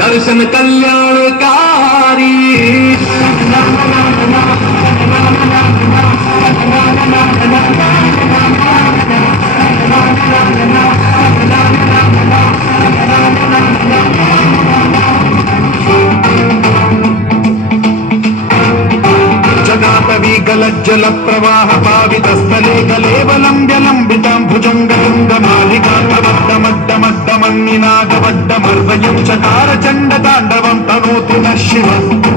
दर्शन कल्याणकारी जगातवी गलज्जल प्रवाह पावितस्थले कलेवलंब्य लंबितां भुजंगलिंगमालिकाभवद्दमद्दमद्दमन्निनादवड्डमर्दयं चकार चण्ड ताण्डवं तनोतु नः शिव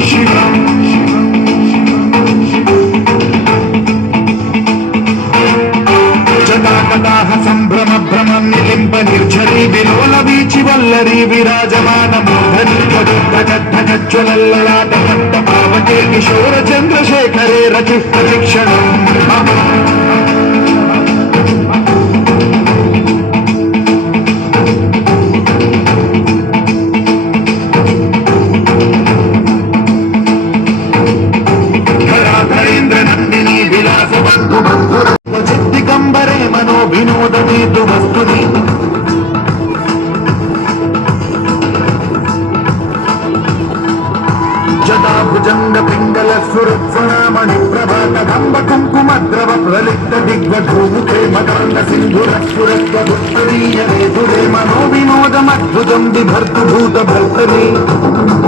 शिवम् जटाकटाह सम्भ्रम भ्रमं निलिम्ब निर्झरी विलोल वीचि वल्लरी विराजमान मूर्धनि ध्वजज्वलल्ललाट पावके किशोर चन्द्रशेखरे रचिः प्रशिक्षणम् धराधरेन्द्रनन्दिनी विलासबन्धु चित्तिकम्बरे मनो विनोदनेतु वस्तुनि जटा भुजंग पिंगल सुरत्सनामणि प्रभा कदंब कुंकुमद्रव प्रलिप्त दिग्वधूमुखे मदांग सिंधुरस्फुरत्व भुत्तरीय वेधुरे मनो विनोदमद्भुतं बिभर्तु भूत भर्तरि